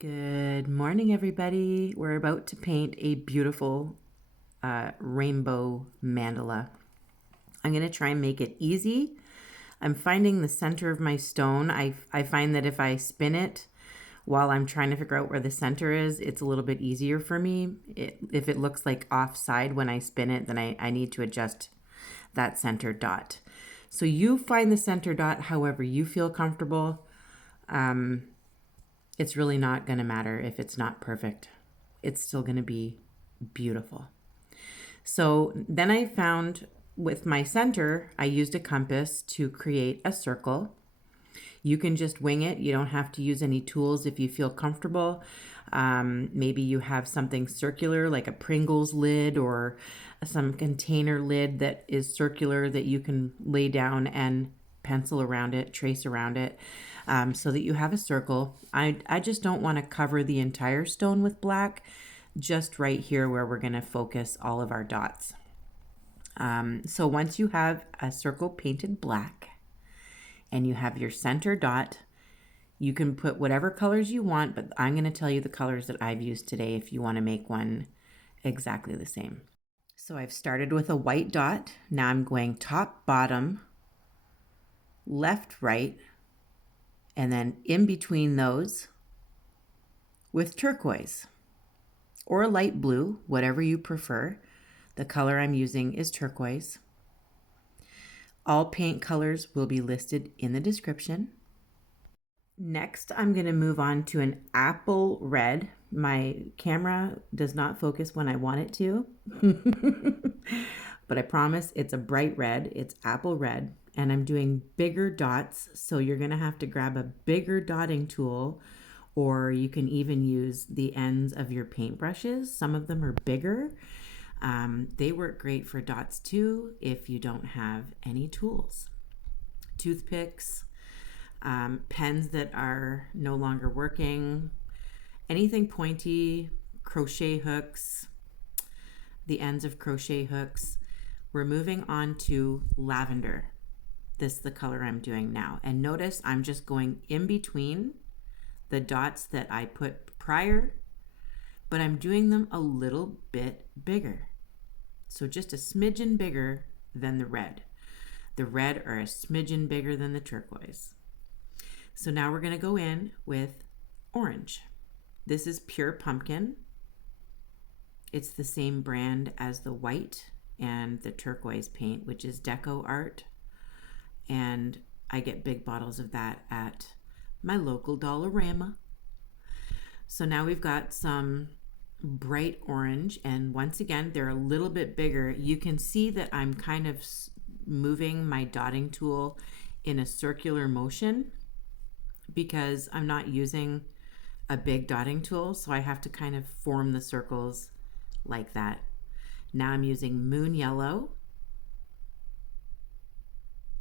Good morning, everybody. We're about to paint a beautiful rainbow mandala. I'm going to try and make it easy. I'm finding the center of my stone. I find that if I spin it while I'm trying to figure out where the center is, it's a little bit easier for me. If it looks like offside when I spin it, then I need to adjust that center dot. So you find the center dot however you feel comfortable. It's really not going to matter if it's not perfect. It's still going to be beautiful. So then I found with my center, I used a compass to create a circle. You can just wing it. You don't have to use any tools if you feel comfortable. Maybe you have something circular like a Pringles lid or some container lid that is circular that you can lay down and pencil around it, trace around it, so that you have a circle. I just don't want to cover the entire stone with black, just right here where we're going to focus all of our dots. So once you have a circle painted black and you have your center dot, you can put whatever colors you want, but I'm going to tell you the colors that I've used today if you want to make one exactly the same. So I've started with a white dot. Now I'm going top, bottom, left, right, and then in between those with turquoise or light blue, whatever you prefer. The color I'm using is turquoise. All paint colors will be listed in the description. Next, I'm going to move on to an apple red. My camera does not focus when I want it to, but I promise it's a bright red. It's apple red, and I'm doing bigger dots, so you're going to have to grab a bigger dotting tool, or you can even use the ends of your paintbrushes. Some of them are bigger. They work great for dots too if you don't have any tools. Toothpicks, pens that are no longer working, anything pointy, crochet hooks, the ends of crochet hooks. We're moving on to lavender. This is the color I'm doing now. And notice I'm just going in between the dots that I put prior, but I'm doing them a little bit bigger. So just a smidgen bigger than the red. The red are a smidgen bigger than the turquoise. So now we're going to go in with orange. This is pure pumpkin. It's the same brand as the white and the turquoise paint, which is DecoArt. And I get big bottles of that at my local Dollarama. So now we've got some bright orange, and once again, they're a little bit bigger. You can see that I'm kind of moving my dotting tool in a circular motion because I'm not using a big dotting tool, so I have to kind of form the circles like that. Now I'm using moon yellow.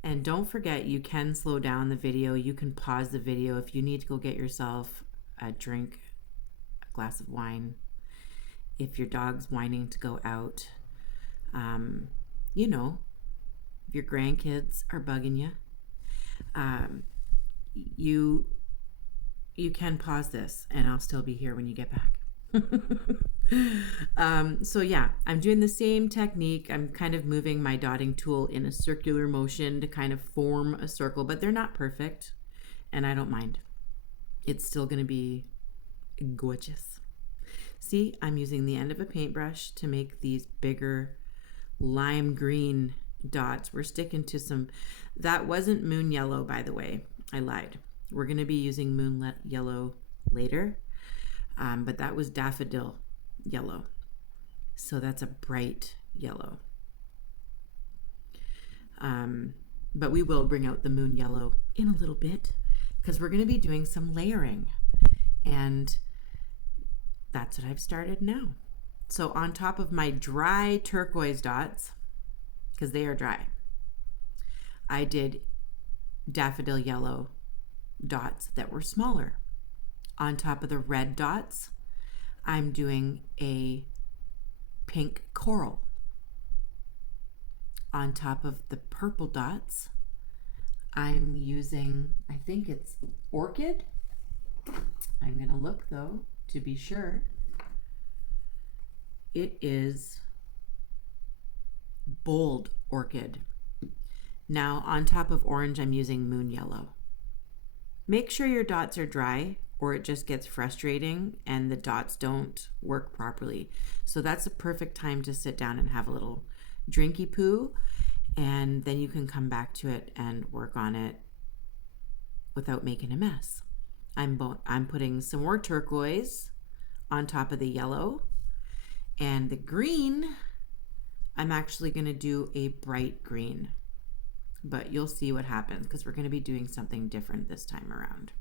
And don't forget, you can slow down the video. You can pause the video if you need to go get yourself a drink, a glass of wine. If your dog's whining to go out, if your grandkids are bugging you, you can pause this and I'll still be here when you get back. So yeah, I'm doing the same technique. I'm kind of moving my dotting tool in a circular motion to kind of form a circle, but they're not perfect and I don't mind. It's still going to be gorgeous. See, I'm using the end of a paintbrush to make these bigger lime green dots. We're sticking to some, that wasn't moon yellow, by the way. I lied. We're going to be using moon yellow later, but that was daffodil yellow. So that's a bright yellow. But we will bring out the moon yellow in a little bit because we're going to be doing some layering. And that's what I've started now. So on top of my dry turquoise dots, because they are dry, I did daffodil yellow dots that were smaller. On top of the red dots, I'm doing a pink coral. On top of the purple dots, I'm using, I think it's orchid. I'm going to look though, to be sure. It is bold orchid. Now on top of orange, I'm using moon yellow. Make sure your dots are dry or it just gets frustrating and the dots don't work properly. So that's a perfect time to sit down and have a little drinky poo, and then you can come back to it and work on it without making a mess. I'm putting some more turquoise on top of the yellow, and the green, I'm actually going to do a bright green, but you'll see what happens because we're going to be doing something different this time around.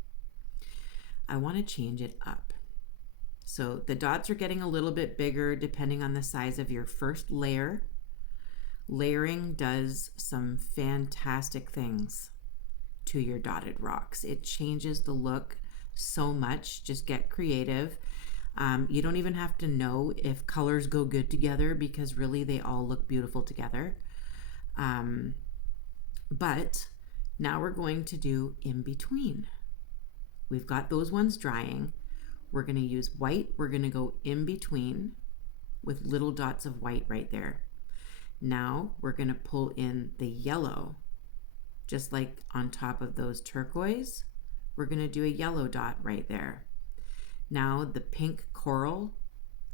I want to change it up. So the dots are getting a little bit bigger depending on the size of your first layer. Layering does some fantastic things to your dotted rocks. It changes the look so much. Just get creative. You don't even have to know if colors go good together because really they all look beautiful together. But now we're going to do in between. We've got those ones drying. We're going to use white. We're going to go in between with little dots of white right there. Now we're going to pull in the yellow, just like on top of those turquoise. We're going to do a yellow dot right there. Now the pink coral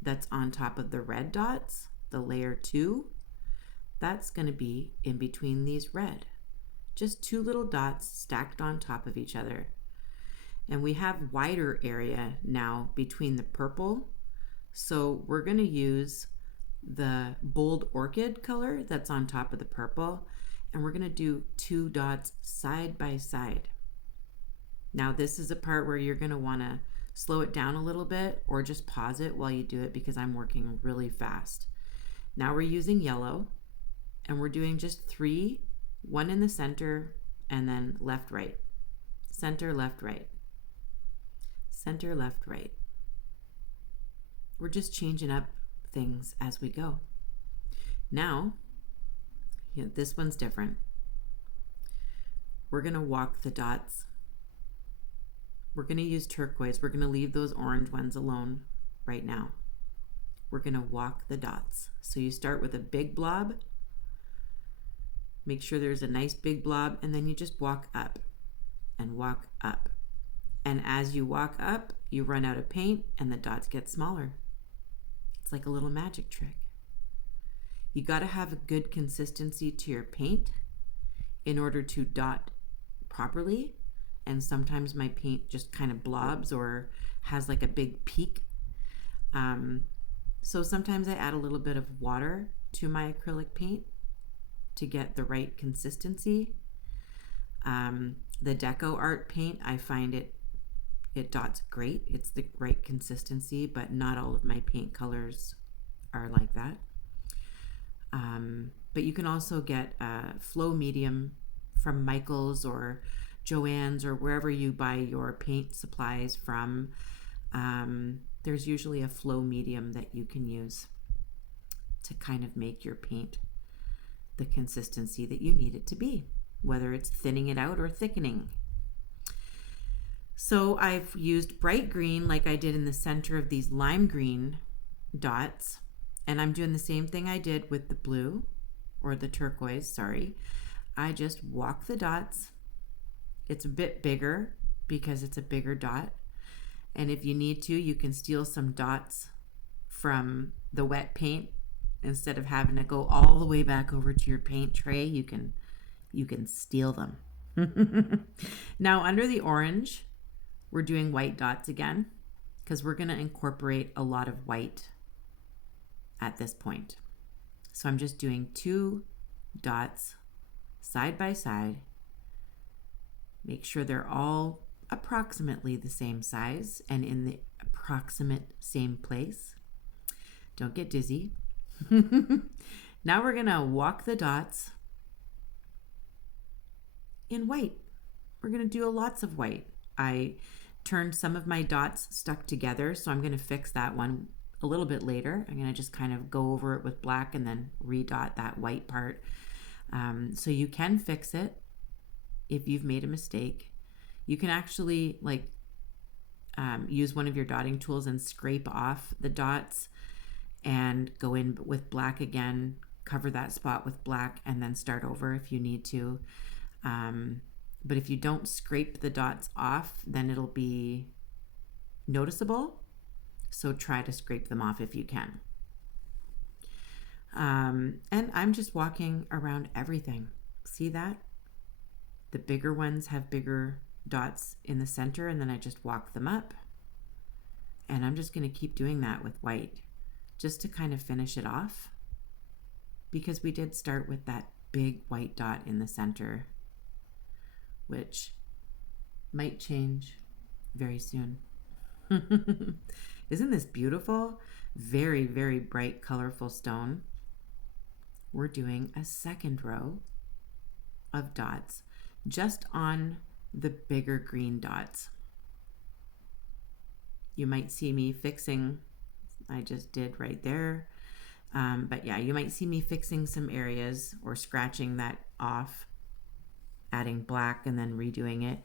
that's on top of the red dots, the layer 2, that's going to be in between these red. Just 2 little dots stacked on top of each other. And we have wider area now between the purple. So we're going to use the bold orchid color that's on top of the purple, and we're going to do 2 dots side by side. Now this is a part where you're going to want to slow it down a little bit or just pause it while you do it because I'm working really fast. Now we're using yellow and we're doing just 3, 1 in the center and then left, right, center, left, right, center, left, right. We're just changing up things as we go. Now, this one's different. We're going to walk the dots. We're going to use turquoise. We're going to leave those orange ones alone right now. We're going to walk the dots. So you start with a big blob. Make sure there's a nice big blob, and then you just walk up and walk up. And as you walk up, you run out of paint and the dots get smaller. It's like a little magic trick. You got to have a good consistency to your paint in order to dot properly. And sometimes my paint just kind of blobs or has like a big peak. So sometimes I add a little bit of water to my acrylic paint to get the right consistency. The DecoArt paint, I find it dots great. It's the right consistency, but not all of my paint colors are like that. But you can also get a flow medium from Michael's or Joann's or wherever you buy your paint supplies from. There's usually a flow medium that you can use to kind of make your paint the consistency that you need it to be, whether it's thinning it out or thickening. So I've used bright green like I did in the center of these lime green dots, and I'm doing the same thing I did with the blue or the turquoise, sorry. I just walk the dots. It's a bit bigger because it's a bigger dot. And if you need to, you can steal some dots from the wet paint. Instead of having to go all the way back over to your paint tray, you can steal them. Now under the orange, we're doing white dots again because we're going to incorporate a lot of white at this point. So I'm just doing 2 dots side by side. Make sure they're all approximately the same size and in the approximate same place. Don't get dizzy. Now we're going to walk the dots in white. We're going to do lots of white. I turned some of my dots stuck together, so I'm going to fix that one a little bit later. I'm going to just kind of go over it with black and then redot that white part. So you can fix it if you've made a mistake. You can actually use one of your dotting tools and scrape off the dots and go in with black again, cover that spot with black, and then start over if you need to. But if you don't scrape the dots off, then it'll be noticeable. So try to scrape them off if you can. And I'm just walking around everything. See that? The bigger ones have bigger dots in the center, and then I just walk them up. And I'm just going to keep doing that with white, just to kind of finish it off, because we did start with that big white dot in the center, which might change very soon. Isn't this beautiful? Very, very bright, colorful stone. We're doing a second row of dots just on the bigger green dots. You might see me fixing, I just did right there. But yeah, you might see me fixing some areas or scratching that off, adding black and then redoing it.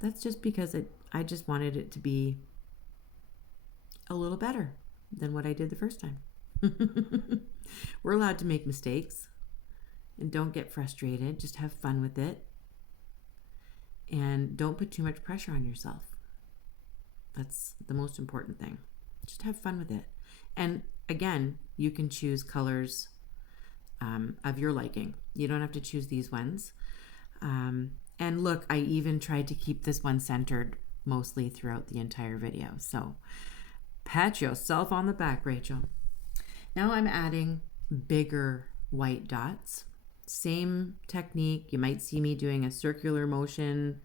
That's just because I just wanted it to be a little better than what I did the first time. We're allowed to make mistakes, and don't get frustrated. Just have fun with it, and don't put too much pressure on yourself. That's the most important thing. Just have fun with it. And again, you can choose colors of your liking. You don't have to choose these ones. And look, I even tried to keep this one centered mostly throughout the entire video. So pat yourself on the back, Rachel. Now I'm adding bigger white dots. Same technique. You might see me doing a circular motion,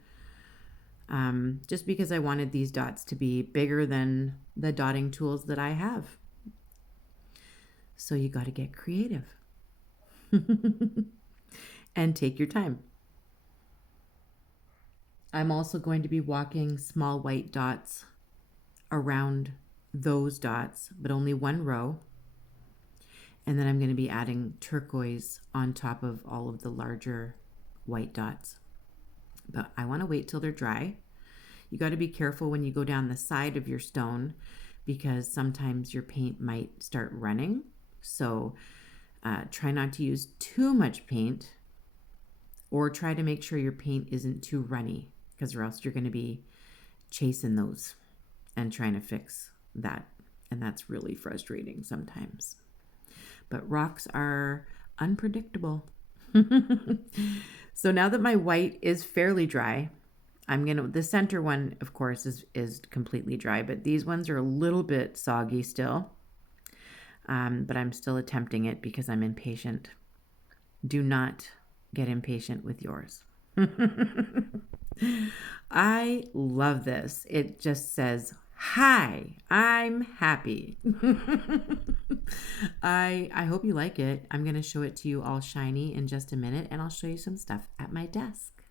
just because I wanted these dots to be bigger than the dotting tools that I have. So you got to get creative and take your time. I'm also going to be walking small white dots around those dots, but only one row. And then I'm going to be adding turquoise on top of all of the larger white dots. But I want to wait till they're dry. You got to be careful when you go down the side of your stone, because sometimes your paint might start running. So try not to use too much paint, or try to make sure your paint isn't too runny, because or else you're going to be chasing those and trying to fix that. And that's really frustrating sometimes. But rocks are unpredictable. So now that my white is fairly dry, the center one, of course, is completely dry, but these ones are a little bit soggy still. But I'm still attempting it because I'm impatient. Do not get impatient with yours. I love this. It just says, "Hi, I'm happy." I hope you like it. I'm going to show it to you all shiny in just a minute, and I'll show you some stuff at my desk.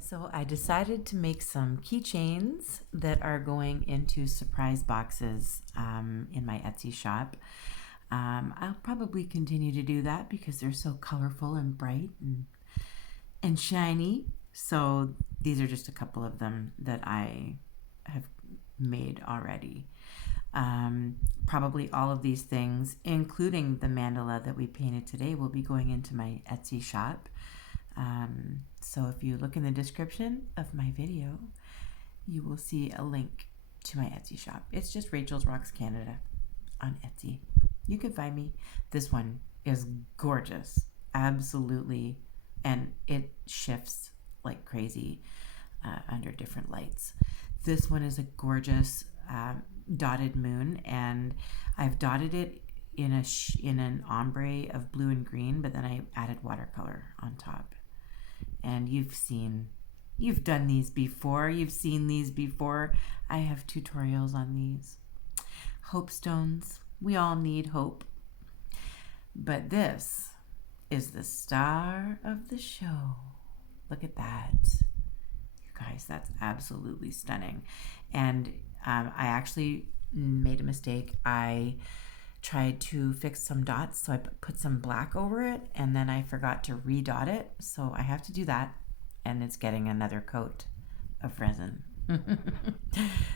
So I decided to make some keychains that are going into surprise boxes in my Etsy shop. I'll probably continue to do that because they're so colorful and bright and shiny. So these are just a couple of them that I have made already. Probably all of these things, including the mandala that we painted today, will be going into my Etsy shop. So if you look in the description of my video, you will see a link to my Etsy shop. It's just Rachel's Rocks Canada on Etsy. You can find me. This one is gorgeous, absolutely, and it shifts like crazy under different lights. This one is a gorgeous dotted moon, and I've dotted it in an ombre of blue and green, but then I added watercolor on top. And you've done these before. You've seen these before. I have tutorials on these. Hope stones. We all need hope. But this is the star of the show. Look at that. You guys, that's absolutely stunning. And I actually made a mistake. I tried to fix some dots, so I put some black over it, and then I forgot to redot it, so I have to do that, and it's getting another coat of resin.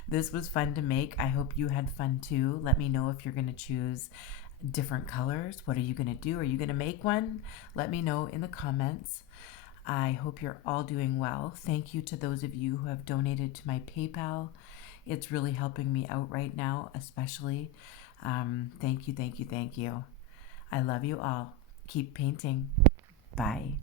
This was fun to make. I hope you had fun too. Let me know if you're going to choose different colors. What are you going to do? Are you going to make one? Let me know in the comments. I hope you're all doing well. Thank you to those of you who have donated to my PayPal. It's really helping me out right now, especially. Thank you, thank you, thank you. I love you all. Keep painting. Bye.